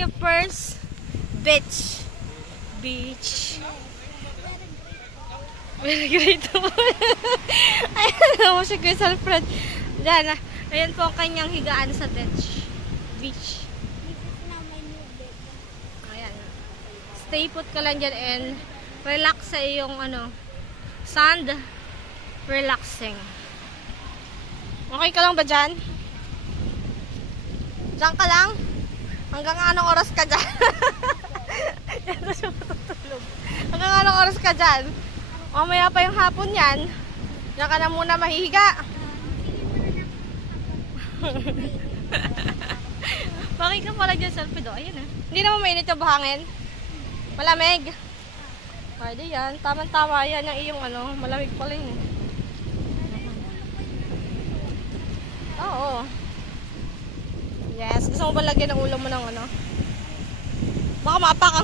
your first beach. Beach. Very great. Ayan mo si Kuya Alfred. Diyan, ayan po ang kanyang higaan sa beach. Beach. Ayan. Stay put ka lang dyan and relax sa iyong sand. Relaxing. Okay ka lang ba dyan? Diyan ka lang? Hanggang anong oras ka dyan? Ito siya matutulog. Hanggang anong oras ka dyan? Mamaya pa yung hapon yan. Diyan ka na muna mahihiga. Bakit ka pala dyan, selfie do? Ayun Hindi naman mainit yung buhangin. Malamig. Pwede yan. Tama-tama yan ang iyong malamig pala yun. Oo. Yes. Gusto mo ba lagyan ng ulo mo ng Baka maapak